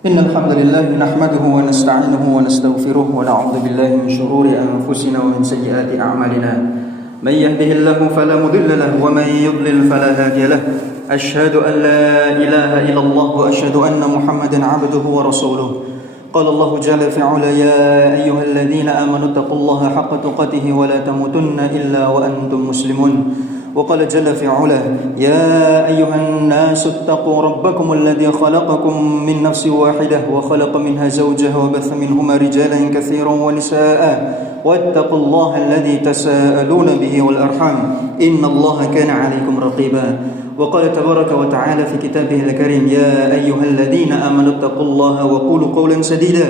إن الحمد لله نحمده ونستعينه ونستغفره ونعوذ بالله من شرور أنفسنا ومن سيئات أعمالنا من يهده الله فلا مضل له ومن يضلل فلا هادي له أشهد أن لا إله إلا الله وأشهد أن محمدا عبده ورسوله قال الله جل في علا يا أيها الذين آمنوا اتقوا الله حق تقاته ولا تموتن إلا وأنتم مسلمون وقال جل في علا يا أيها الناس اتقوا ربكم الذي خلقكم من نفس واحدة وخلق منها زوجها وبث منهما رجالا كثيرا ونساء واتقوا الله الذي تساءلون به والأرحام إن الله كان عليكم رقيبا وقال تبارك وتعالى في كتابه الكريم يا أيها الذين آمنوا اتقوا الله وقولوا قولا سديدا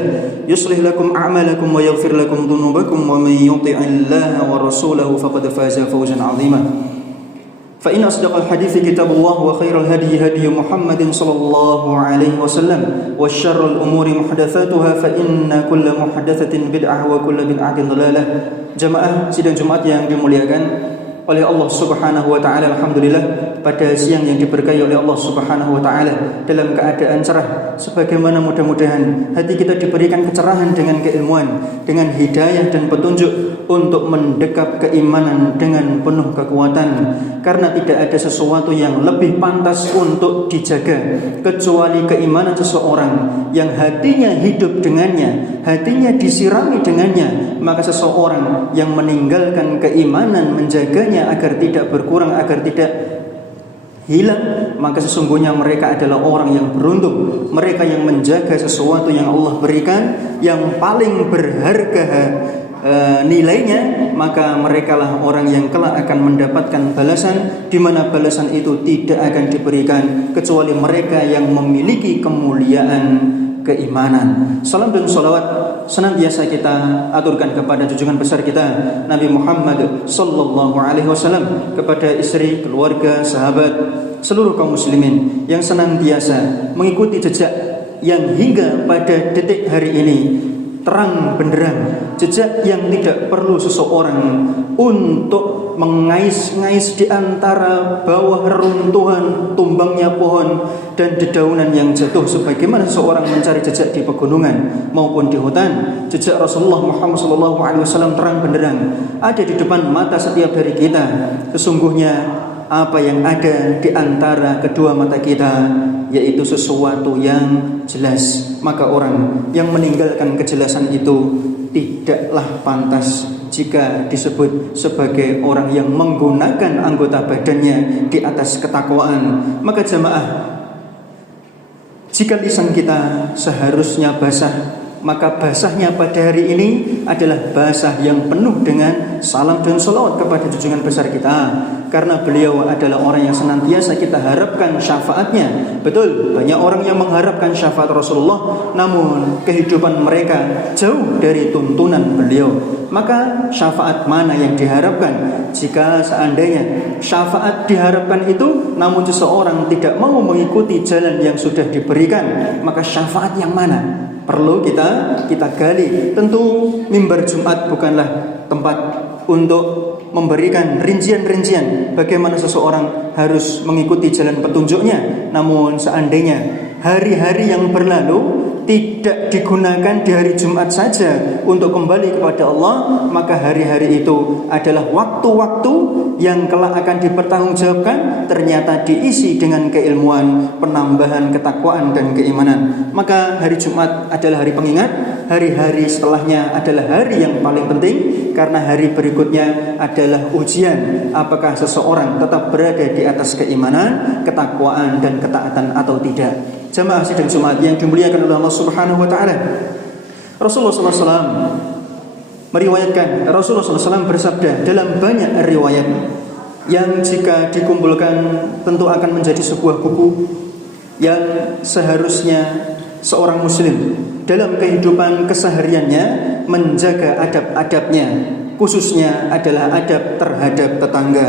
يصلح لكم أعمالكم ويغفر لكم ذنوبكم ومن يطع الله ورسوله فقد فاز فوزا عظيما فإن أصدق الحديث كتاب الله وخير الهدي هدي محمد صلى الله عليه وسلم وشر الأمور محدثاتها فإن كل محدثة بدعة وكل بدعة ضلالة. Jamaah sidang Jumat yang dimuliakan oleh Allah Subhanahu wa taala, alhamdulillah pada siang yang diberkahi oleh Allah Subhanahu wa taala dalam keadaan cerah, sebagaimana mudah-mudahan hati kita diberikan kecerahan dengan keilmuan, dengan hidayah dan petunjuk untuk mendekap keimanan dengan penuh kekuatan, karena tidak ada sesuatu yang lebih pantas untuk dijaga kecuali keimanan seseorang yang hatinya hidup dengannya, hatinya disirami dengannya. Maka seseorang yang meninggalkan keimanan, menjaganya agar tidak berkurang, agar tidak hilang, maka sesungguhnya mereka adalah orang yang beruntung. Mereka yang menjaga sesuatu yang Allah berikan, yang paling berharga nilainya, maka merekalah orang yang kelak akan mendapatkan balasan, di mana balasan itu tidak akan diberikan kecuali mereka yang memiliki kemuliaan keimanan. Salam dan salawat senantiasa kita aturkan kepada junjungan besar kita Nabi Muhammad sallallahu alaihi wasallam, kepada istri, keluarga, sahabat, seluruh kaum muslimin yang senantiasa mengikuti jejak yang hingga pada detik hari ini terang benderang, jejak yang tidak perlu seseorang untuk mengais-ngais di antara bawah reruntuhan tumbangnya pohon dan dedaunan yang jatuh, sebagaimana seseorang mencari jejak di pegunungan maupun di hutan. Jejak Rasulullah Muhammad SAW terang benderang ada di depan mata setiap dari kita. Sesungguhnya apa yang ada di antara kedua mata kita yaitu sesuatu yang jelas, maka orang yang meninggalkan kejelasan itu tidaklah pantas jika disebut sebagai orang yang menggunakan anggota badannya di atas ketakwaan. Maka jamaah, jika lisan kita seharusnya basah, maka basahnya pada hari ini adalah basah yang penuh dengan salam dan salawat kepada junjungan besar kita, karena beliau adalah orang yang senantiasa kita harapkan syafaatnya. Betul, banyak orang yang mengharapkan syafaat Rasulullah, namun kehidupan mereka jauh dari tuntunan beliau. Maka syafaat mana yang diharapkan? Jika seandainya syafaat diharapkan itu, namun seseorang tidak mau mengikuti jalan yang sudah diberikan, maka syafaat yang mana? Perlu kita gali. Tentu mimbar Jumat bukanlah tempat untuk memberikan rincian-rincian bagaimana seseorang harus mengikuti jalan petunjuknya. Namun seandainya hari-hari yang berlalu tidak digunakan di hari Jumat saja untuk kembali kepada Allah, maka hari-hari itu adalah waktu-waktu yang kelak akan dipertanggungjawabkan, ternyata diisi dengan keilmuan, penambahan ketakwaan dan keimanan. Maka hari Jumat adalah hari pengingat, hari-hari setelahnya adalah hari yang paling penting, karena hari berikutnya adalah ujian apakah seseorang tetap berada di atas keimanan, ketakwaan dan ketaatan atau tidak. Jamaah sidang Jumat yang dimuliakan oleh Allah Subhanahu wa taala, Rasulullah SAW meriwayatkan, Rasulullah SAW bersabda dalam banyak riwayat yang jika dikumpulkan tentu akan menjadi sebuah buku yang seharusnya seorang muslim dalam kehidupan kesehariannya menjaga adab-adabnya, khususnya adalah adab terhadap tetangga.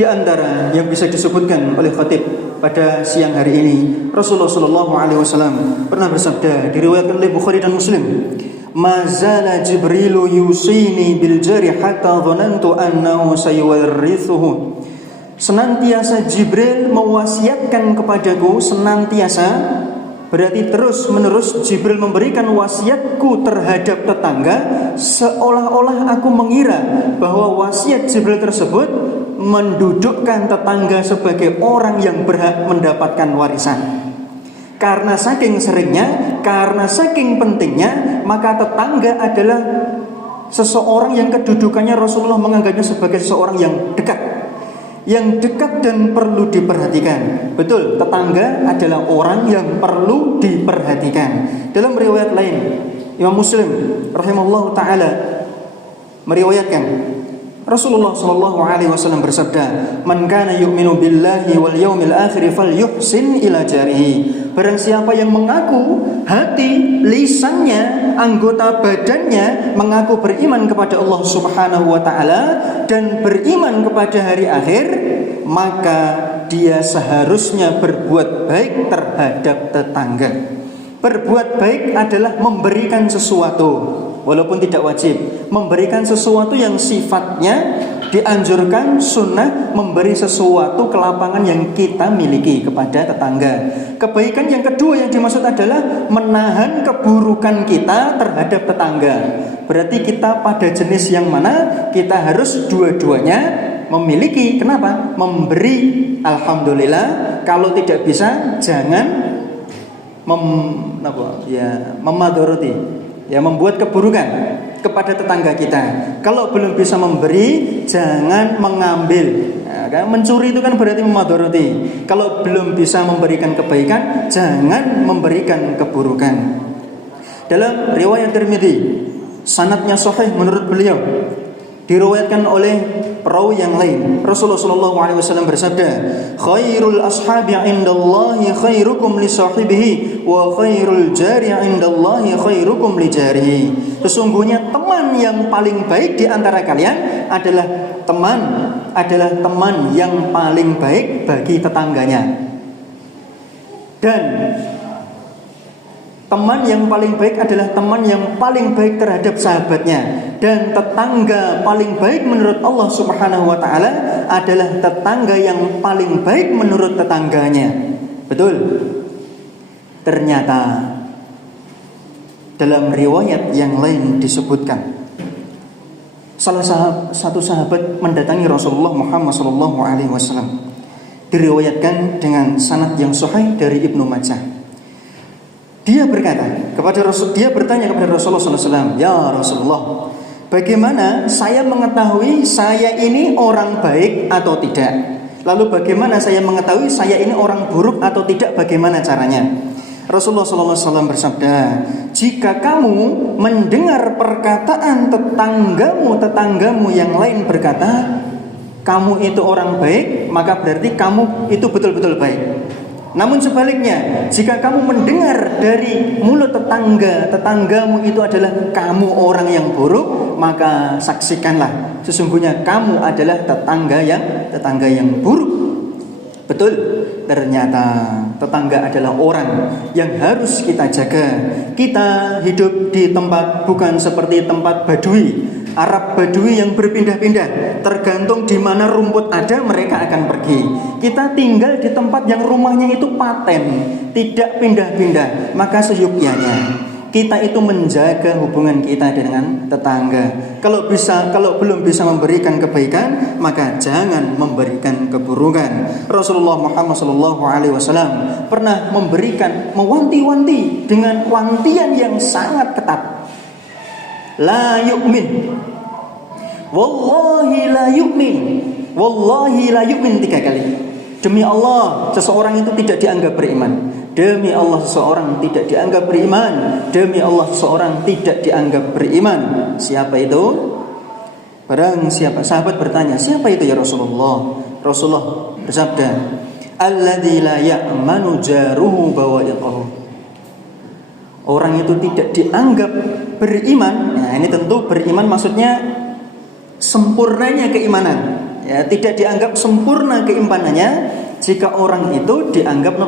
Di antara yang bisa disebutkan oleh khatib pada siang hari ini, Rasulullah SAW pernah bersabda, diriwayatkan oleh Bukhari dan Muslim, "Mazala Jibrilu yusini bil jari hatta dhanantu annahu sayuwarrithuhu." Senantiasa Jibril mewasiatkan kepadaku, senantiasa Berarti terus menerus Jibril memberikan wasiatku terhadap tetangga, seolah-olah aku mengira bahwa wasiat Jibril tersebut mendudukkan tetangga sebagai orang yang berhak mendapatkan warisan. Karena saking seringnya, karena saking pentingnya, maka tetangga adalah seseorang yang kedudukannya Rasulullah menganggapnya sebagai seseorang yang dekat, dan perlu diperhatikan. Betul, tetangga adalah orang yang perlu diperhatikan. Dalam riwayat lain, Imam Muslim rahimahullah taala meriwayatkan Rasulullah sallallahu alaihi wasallam bersabda, "Man kana yu'minu billahi wal yawmil akhir falyuhsin ila jarihi." Barang siapa yang mengaku hati, lisannya, anggota badannya mengaku beriman kepada Allah Subhanahu wa taala dan beriman kepada hari akhir, maka dia seharusnya berbuat baik terhadap tetangga. Berbuat baik adalah memberikan sesuatu, walaupun tidak wajib. Memberikan sesuatu yang sifatnya dianjurkan, sunnah, memberi sesuatu kelapangan yang kita miliki kepada tetangga. Kebaikan yang kedua yang dimaksud adalah menahan keburukan kita terhadap tetangga. Berarti kita pada jenis yang mana? Kita harus dua-duanya memiliki. Kenapa? Memberi, alhamdulillah. Kalau tidak bisa, jangan memadoroti, membuat keburukan kepada tetangga kita. Kalau belum bisa memberi, jangan mengambil. Mencuri itu kan berarti memadoroti. Kalau belum bisa memberikan kebaikan, jangan memberikan keburukan. Dalam riwayat Tirmidzi, sanadnya sahih menurut beliau, diriwayatkan oleh perawi yang lain. Rasulullah SAW bersabda, "Khairul ashabi 'indallahi khairukum li sahibihi wa khairul jari 'indallahi khairukum li jarihi." Sesungguhnya teman yang paling baik di antara kalian adalah teman yang paling baik bagi tetangganya. Dan teman yang paling baik adalah teman yang paling baik terhadap sahabatnya. Dan tetangga paling baik menurut Allah Subhanahu wa ta'ala adalah tetangga yang paling baik menurut tetangganya. Betul. Ternyata dalam riwayat yang lain disebutkan, salah satu sahabat mendatangi Rasulullah Muhammad SAW. Diriwayatkan dengan sanad yang sahih dari Ibnu Majah. Dia bertanya kepada Rasulullah SAW, "Ya Rasulullah, bagaimana saya mengetahui saya ini orang baik atau tidak? Lalu bagaimana saya mengetahui saya ini orang buruk atau tidak? Bagaimana caranya?" Rasulullah SAW bersabda, "Jika kamu mendengar perkataan tetanggamu yang lain berkata, kamu itu orang baik, maka berarti kamu itu betul-betul baik. Namun sebaliknya, jika kamu mendengar dari mulut tetanggamu itu adalah kamu orang yang buruk, maka saksikanlah sesungguhnya kamu adalah tetangga yang buruk." Betul, ternyata tetangga adalah orang yang harus kita jaga. Kita hidup di tempat bukan seperti tempat Badui, Arab Badui yang berpindah-pindah. Tergantung di mana rumput ada, mereka akan pergi. Kita tinggal di tempat yang rumahnya itu paten, tidak pindah-pindah. Maka seyukyanya kita itu menjaga hubungan kita dengan tetangga. Kalau belum bisa memberikan kebaikan, maka jangan memberikan keburukan. Rasulullah Muhammad SAW pernah mewanti-wanti dengan wantian yang sangat ketat. La yu'min, wallahi la yu'min, wallahi la yu'min 3 kali. Demi Allah, seseorang itu tidak dianggap beriman. Demi Allah, seseorang tidak dianggap beriman. Demi Allah, seseorang tidak dianggap beriman. Siapa itu? Barang siapa? Sahabat bertanya, siapa itu ya Rasulullah? Rasulullah bersabda, "Alladzi la ya'manu jaruhu bawa'iqahu." Orang itu tidak dianggap beriman. Nah, ini tentu beriman maksudnya sempurnanya keimanan. Ya, tidak dianggap sempurna keimanannya jika orang itu dianggap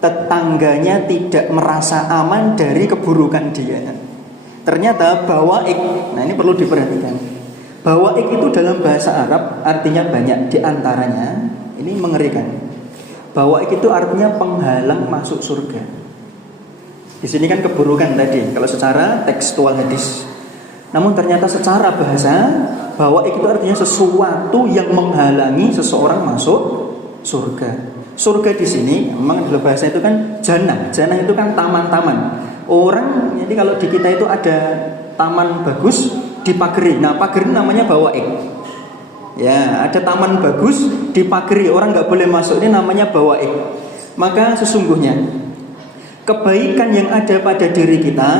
tetangganya tidak merasa aman dari keburukan dia. Ternyata bawaik, nah ini perlu diperhatikan. Bawaik itu dalam bahasa Arab artinya banyak, diantaranya ini mengerikan. Bawaik itu artinya penghalang masuk surga. Di sini kan keburukan tadi kalau secara tekstual hadis. Namun ternyata secara bahasa bawaik itu artinya sesuatu yang menghalangi seseorang masuk surga. Surga di sini memang dalam bahasa itu kan jannah. Jannah itu kan taman-taman. Orang jadi kalau di kita itu ada taman bagus dipagari. Nah, pagari namanya bawaik. Ya, ada taman bagus dipagari, orang nggak boleh masuk, ini namanya bawaik. Maka sesungguhnya kebaikan yang ada pada diri kita,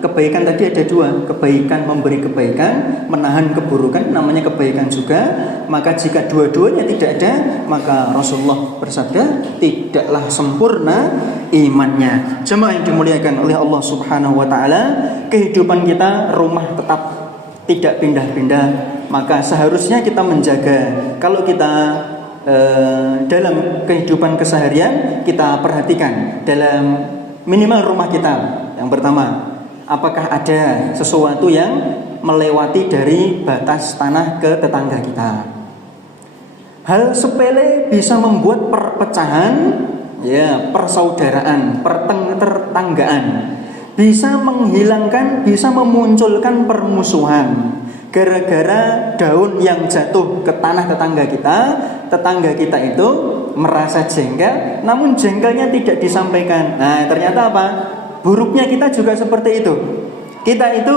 kebaikan tadi ada dua, kebaikan memberi kebaikan, menahan keburukan, namanya kebaikan juga. Maka jika dua-duanya tidak ada, maka Rasulullah bersabda, tidaklah sempurna imannya. Jemaah yang dimuliakan oleh Allah Subhanahu wa taala, kehidupan kita rumah tetap, tidak pindah-pindah. Maka seharusnya kita menjaga. Kalau kita dalam kehidupan keseharian, kita perhatikan dalam minimal rumah kita. Yang pertama, apakah ada sesuatu yang melewati dari batas tanah ke tetangga kita? Hal sepele bisa membuat perpecahan, ya, persaudaraan, pertetanggaan. Bisa menghilangkan, bisa memunculkan permusuhan. Gara-gara daun yang jatuh ke tanah tetangga kita itu merasa jengkel, namun jengkelnya tidak disampaikan. Nah, ternyata apa? Buruknya kita juga seperti itu. Kita itu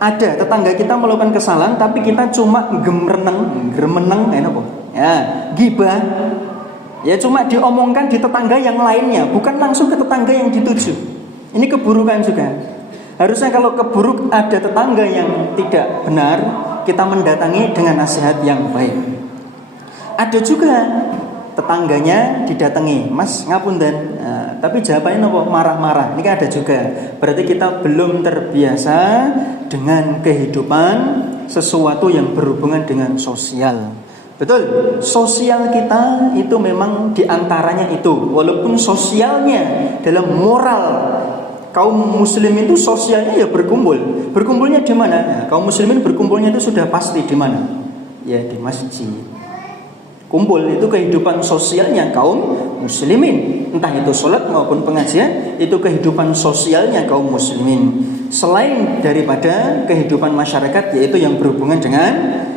ada tetangga kita melakukan kesalahan, tapi kita cuma gemeneng, ya, gibah. Ya cuma diomongkan di tetangga yang lainnya, bukan langsung ke tetangga yang dituju. Ini keburukan juga. Harusnya kalau keburuk ada tetangga yang tidak benar, kita mendatangi dengan nasihat yang baik. Ada juga tetangganya didatangi, Mas ngapunten, tapi jawabannya apa? Marah-marah. Ini kan ada juga. Berarti kita belum terbiasa dengan kehidupan sesuatu yang berhubungan dengan sosial. Betul, sosial kita itu memang diantaranya itu. Walaupun sosialnya dalam moral kaum muslim itu sosialnya ya berkumpul. Berkumpulnya di mana? Ya, kaum muslimin berkumpulnya itu sudah pasti di mana? Ya di masjid. Kumpul itu kehidupan sosialnya kaum muslimin. Entah itu sholat maupun pengajian, itu kehidupan sosialnya kaum muslimin. Selain daripada kehidupan masyarakat, yaitu yang berhubungan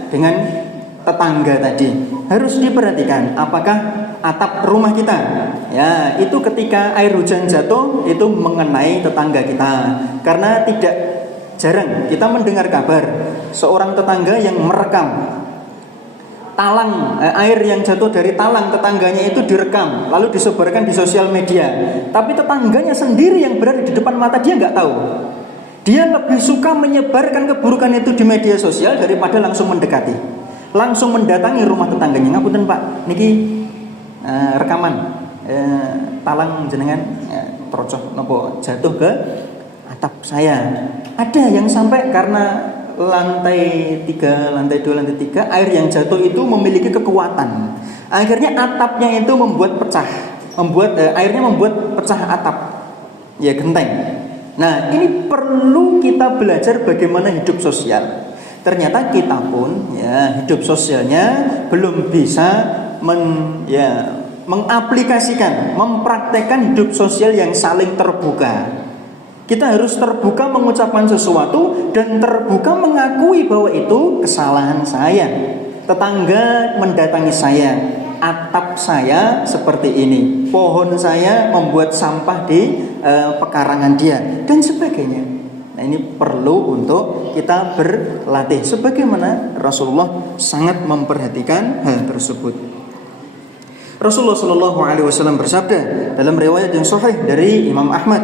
dengan tetangga tadi. Harus diperhatikan apakah atap rumah kita, ya, itu ketika air hujan jatuh itu mengenai tetangga kita. Karena tidak jarang kita mendengar kabar seorang tetangga yang merekam talang, air yang jatuh dari talang tetangganya itu direkam lalu disebarkan di sosial media. Tapi tetangganya sendiri yang berada di depan mata dia nggak tahu. Dia lebih suka menyebarkan keburukan itu di media sosial daripada langsung mendekati, langsung mendatangi rumah tetangganya. Ngapunten Pak, niki rekaman talang jenengan trocok nopo jatuh ke atap saya. Ada yang sampai karena lantai 3, lantai 2, lantai 3 air yang jatuh itu memiliki kekuatan. Akhirnya atapnya itu membuat pecah, airnya membuat pecah atap. Ya genteng. Nah, ini perlu kita belajar bagaimana hidup sosial. Ternyata kita pun ya hidup sosialnya belum bisa mengaplikasikan, mempraktekkan hidup sosial yang saling terbuka. Kita harus terbuka mengucapkan sesuatu dan terbuka mengakui bahwa itu kesalahan saya. Tetangga mendatangi saya, atap saya seperti ini, pohon saya membuat sampah di pekarangan dia dan sebagainya. Nah, ini perlu untuk kita berlatih sebagaimana Rasulullah sangat memperhatikan hal tersebut. Rasulullah Shallallahu Alaihi Wasallam bersabda dalam riwayat yang sahih dari Imam Ahmad,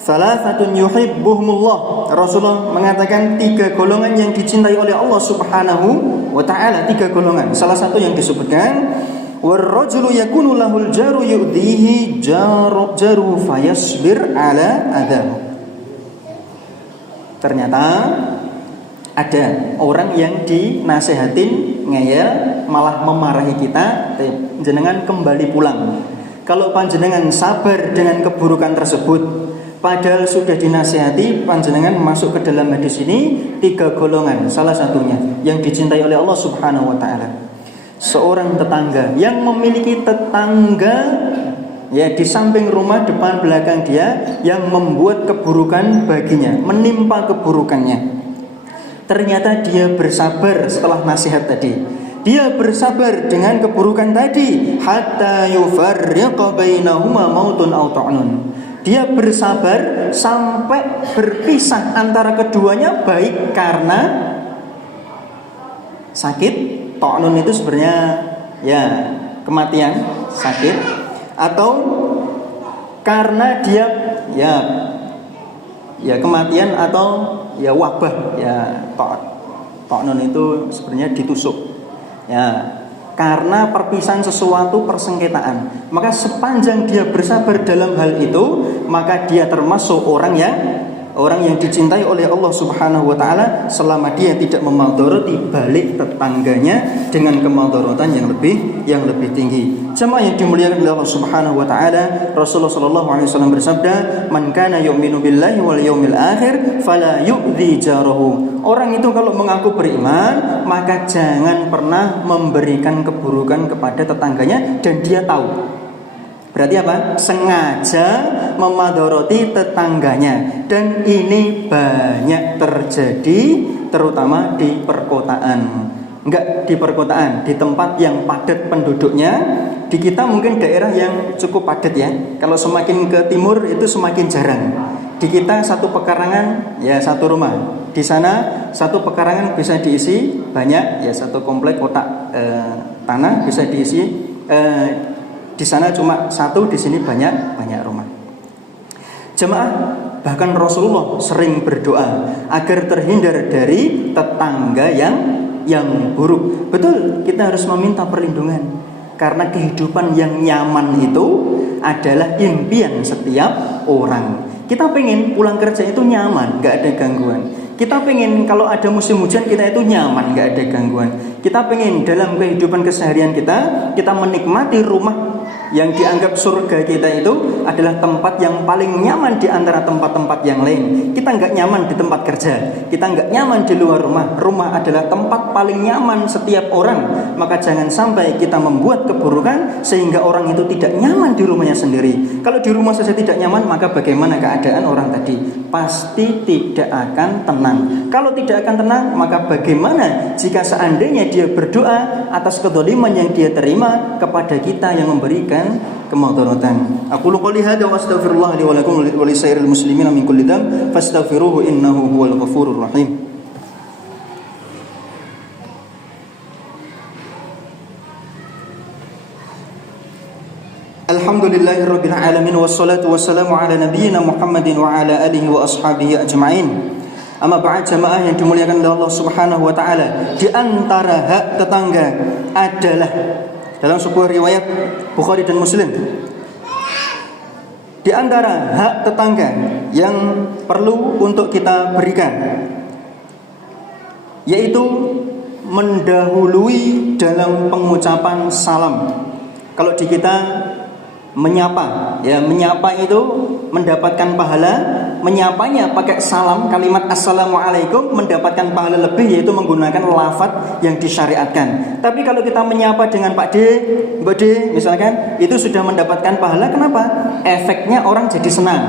Salasatun yuhibbuhumullah. Rasulullah mengatakan 3 golongan yang dicintai oleh Allah Subhanahu wa taala, 3 golongan. Salah satu yang disebutkan warrajulu yakunu lahul jaru yu'dihi jaru fayasbir ala adahu. Ternyata ada orang yang dinasehatin ngeyel malah memarahi kita, jenengan kembali pulang. Kalau panjenengan sabar dengan keburukan tersebut, padahal sudah dinasihati, panjenengan masuk ke dalam hadis ini 3 golongan. Salah satunya yang dicintai oleh Allah Subhanahu wa taala, seorang tetangga yang memiliki tetangga ya di samping rumah, depan belakang dia, yang membuat keburukan baginya, menimpa keburukannya. Ternyata dia bersabar setelah nasihat tadi. Dia bersabar dengan keburukan tadi, hatta yufarriqa bainahuma mautun aw ta'nun. Dia bersabar sampai berpisah antara keduanya, baik karena sakit, ta'nun itu sebenarnya ya kematian, sakit, atau karena dia ya kematian atau ya wabah, ya ta'nun itu sebenarnya ditusuk. Ya, karena perpisahan sesuatu, persengketaan. Maka sepanjang dia bersabar dalam hal itu, maka dia termasuk orang yang dicintai oleh Allah Subhanahu wa taala, selama dia tidak memadharati balik tetangganya dengan kemadharatan yang lebih tinggi. Jemaah yang dimuliakan oleh Allah Subhanahu wa taala, Rasulullah sallallahu alaihi wasallam bersabda, "Man kana yu'minu billahi wal yawmil akhir fala yu'dhi jarahu." Orang itu kalau mengaku beriman, maka jangan pernah memberikan keburukan kepada tetangganya, dan dia tahu. Berarti apa? Sengaja memadharati tetangganya. Dan ini banyak terjadi, terutama di perkotaan. Enggak di perkotaan, di tempat yang padat penduduknya. Di kita mungkin daerah yang cukup padat ya. Kalau semakin ke timur itu semakin jarang. Di kita satu pekarangan ya satu rumah. Di sana satu pekarangan bisa diisi banyak ya, satu komplek kotak tanah bisa diisi. Di sana cuma satu, di sini banyak rumah. Jemaah, bahkan Rasulullah sering berdoa agar terhindar dari tetangga yang buruk. Betul, kita harus meminta perlindungan, karena kehidupan yang nyaman itu adalah impian setiap orang. Kita pengen pulang kerja itu nyaman, gak ada gangguan. Kita pengen kalau ada musim hujan kita itu nyaman, gak ada gangguan. Kita pengen dalam kehidupan keseharian kita menikmati rumah yang dianggap surga kita itu adalah tempat yang paling nyaman di antara tempat-tempat yang lain. Kita nggak nyaman di tempat kerja, kita nggak nyaman di luar rumah. Rumah adalah tempat paling nyaman setiap orang. Maka jangan sampai kita membuat keburukan sehingga orang itu tidak nyaman di rumahnya sendiri. Kalau di rumah saja tidak nyaman, maka bagaimana keadaan orang tadi? Pasti tidak akan tenang. Kalau tidak akan tenang, maka bagaimana jika seandainya dia berdoa atas kedzaliman yang dia terima kepada kita yang memberikan kemadharatan. Aqulu qouli hadza wa astaghfirullah li wa lakum wa li sairil muslimina min kulli dhanb fastaghfiruhu innahu huwal ghafurur rahim. Alhamdulillahirabbil alamin wassalatu wassalamu ala nabiyyina Muhammadin wa ala alihi wa ashabihi ajma'in. Amma ba'd, jamaah yang dimuliakan oleh Allah Subhanahu wa taala, di antara hak tetangga adalah dalam sebuah riwayat Bukhari dan Muslim, di antara hak tetangga yang perlu untuk kita berikan yaitu mendahului dalam pengucapan salam. Kalau di kita menyapa, ya menyapa itu mendapatkan pahala. Menyapanya pakai salam, kalimat assalamualaikum, mendapatkan pahala lebih, yaitu menggunakan lafaz yang disyariatkan. Tapi kalau kita menyapa dengan Pak D, Mbak D misalkan, itu sudah mendapatkan pahala. Kenapa? Efeknya orang jadi senang.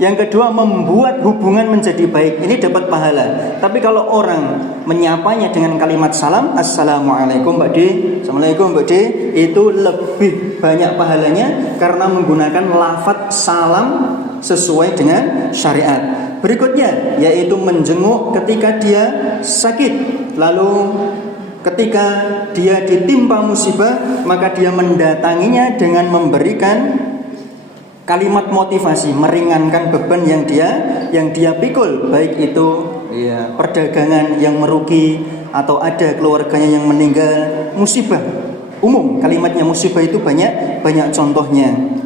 Yang kedua, membuat hubungan menjadi baik. Ini dapat pahala. Tapi kalau orang menyapanya dengan kalimat salam, assalamualaikum Mbak D, assalamualaikum Mbak D, itu lebih banyak pahalanya karena menggunakan lafaz salam sesuai dengan syariat. Berikutnya yaitu menjenguk ketika dia sakit. Lalu ketika dia ditimpa musibah, maka dia mendatanginya dengan memberikan kalimat motivasi, meringankan beban yang dia pikul, baik itu ya perdagangan yang merugi atau ada keluarganya yang meninggal, musibah umum. Kalimatnya musibah itu banyak contohnya.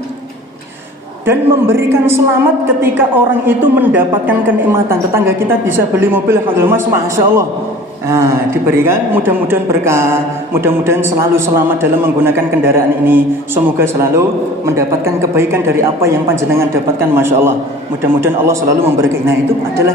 Dan memberikan selamat ketika orang itu mendapatkan kenikmatan. Tetangga kita bisa beli mobil, alhamdulillah, masya Allah. Nah, diberikan, mudah-mudahan berkah, mudah-mudahan selalu selamat dalam menggunakan kendaraan ini. Semoga selalu mendapatkan kebaikan dari apa yang panjenengan dapatkan, masya Allah. Mudah-mudahan Allah selalu memberkahi. Nah, itu adalah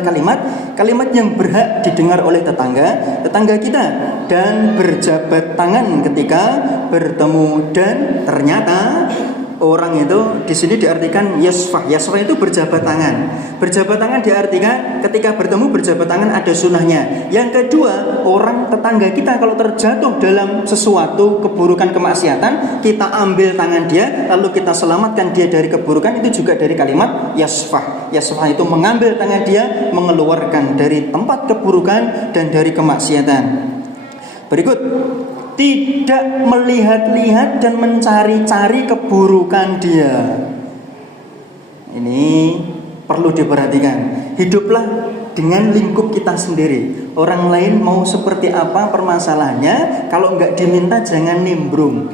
kalimat yang berhak didengar oleh tetangga kita. Dan berjabat tangan ketika bertemu. Dan ternyata orang itu di sini diartikan yasfah. Yasfah itu berjabat tangan. Berjabat tangan diartikan ketika bertemu berjabat tangan ada sunnahnya. Yang kedua, orang tetangga kita kalau terjatuh dalam sesuatu keburukan kemaksiatan, kita ambil tangan dia lalu kita selamatkan dia dari keburukan, itu juga dari kalimat yasfah. Yasfah itu mengambil tangan dia, mengeluarkan dari tempat keburukan dan dari kemaksiatan. Berikut, tidak melihat-lihat dan mencari-cari keburukan dia. Ini perlu diperhatikan. Hiduplah dengan lingkup kita sendiri. Orang lain mau seperti apa permasalahannya, kalau nggak diminta jangan nimbrung.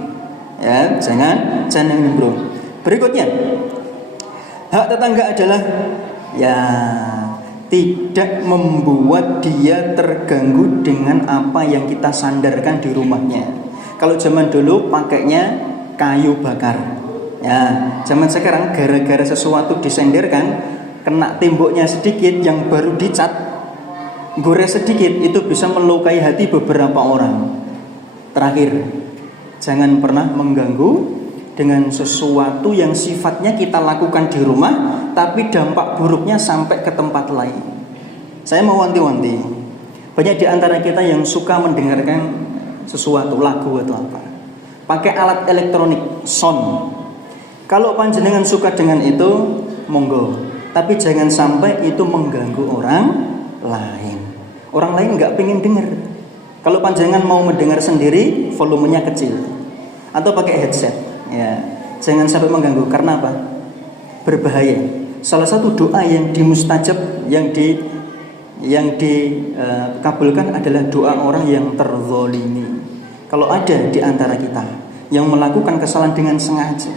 Ya, jangan nimbrung. Berikutnya, hak tetangga adalah tidak membuat dia terganggu dengan apa yang kita sandarkan di rumahnya. Kalau zaman dulu pakainya kayu bakar. Ya, zaman sekarang gara-gara sesuatu disenderkan, kena temboknya sedikit yang baru dicat, gores sedikit, itu bisa melukai hati beberapa orang. Terakhir, jangan pernah mengganggu dengan sesuatu yang sifatnya kita lakukan di rumah, tapi dampak buruknya sampai ke tempat lain. Saya mau wanti-wanti, banyak di antara kita yang suka mendengarkan sesuatu, lagu atau apa, pakai alat elektronik, sound. Kalau panjenengan suka dengan itu, monggo. Tapi jangan sampai itu mengganggu orang lain. Orang lain nggak pengen dengar. Kalau panjenengan mau mendengar sendiri, volumenya kecil, atau pakai headset. Ya, jangan sampai mengganggu. Karena apa? Berbahaya. Salah satu doa yang dimustajab, yang dikabulkan adalah doa orang yang terzolimi. Kalau ada di antara kita yang melakukan kesalahan dengan sengaja,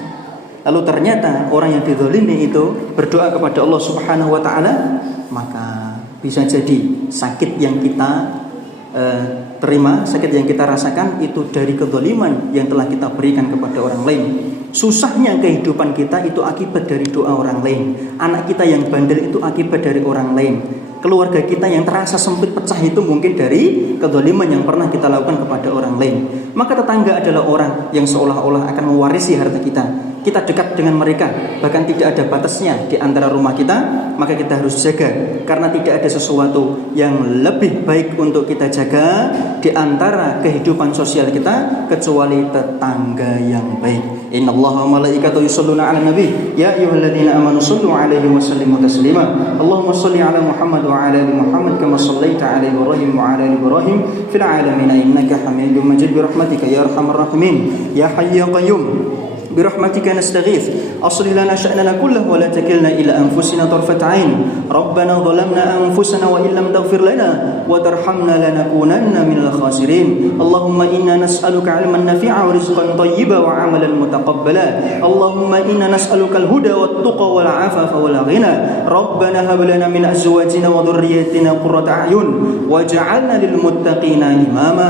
lalu ternyata orang yang dizolimi itu berdoa kepada Allah Subhanahu wa taala, maka bisa jadi sakit yang kita terima, sakit yang kita rasakan itu dari kezaliman yang telah kita berikan kepada orang lain. Susahnya kehidupan kita itu akibat dari doa orang lain. Anak kita yang bandel itu akibat dari orang lain. Keluarga kita yang terasa sempit pecah itu mungkin dari kezaliman yang pernah kita lakukan kepada orang lain. Maka tetangga adalah orang yang seolah-olah akan mewarisi harta kita. Kita dekat dengan mereka, bahkan tidak ada batasnya di antara rumah kita, maka kita harus jaga. Karena tidak ada sesuatu yang lebih baik untuk kita jaga di antara kehidupan sosial kita kecuali tetangga yang baik. Innallaha wa malaikatahu yusholluna 'alan nabi ya ayyuhalladzina amanu shallu 'alaihi wa sallimu taslima. Allahumma shalli 'ala Muhammad wa 'ala ali Muhammad kama shallaita 'ala Ibrahim wa 'ala ali Ibrahim fil 'alamin innaka Hamidum Majid bi rahmatika ya arhamar rahimin ya hayy ya qayyum. برحمتك نستغيث أصلح لنا شأننا كله ولا تكلنا إلى أنفسنا طرفة عين ربنا ظلمنا أنفسنا وإن لم تغفر لنا وترحمنا لنكونن من الخاسرين اللهم إنا نسألك علما نافعا ورزقا طيبا وعملا متقبلا اللهم إنا نسألك الهدى والتقى والعفاف والغنى ربنا هب لنا من أزواجنا وذرياتنا قرة أعين واجعلنا للمتقين إماما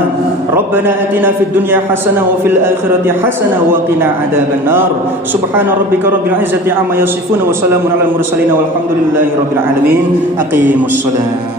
ربنا آتنا في الدنيا حسنة وفي الآخرة حسنة وقنا عذاب النار سبحان ربك رب العزة عما يصفون وسلام على المرسلين والحمد لله رب العالمين أقيموا الصلاة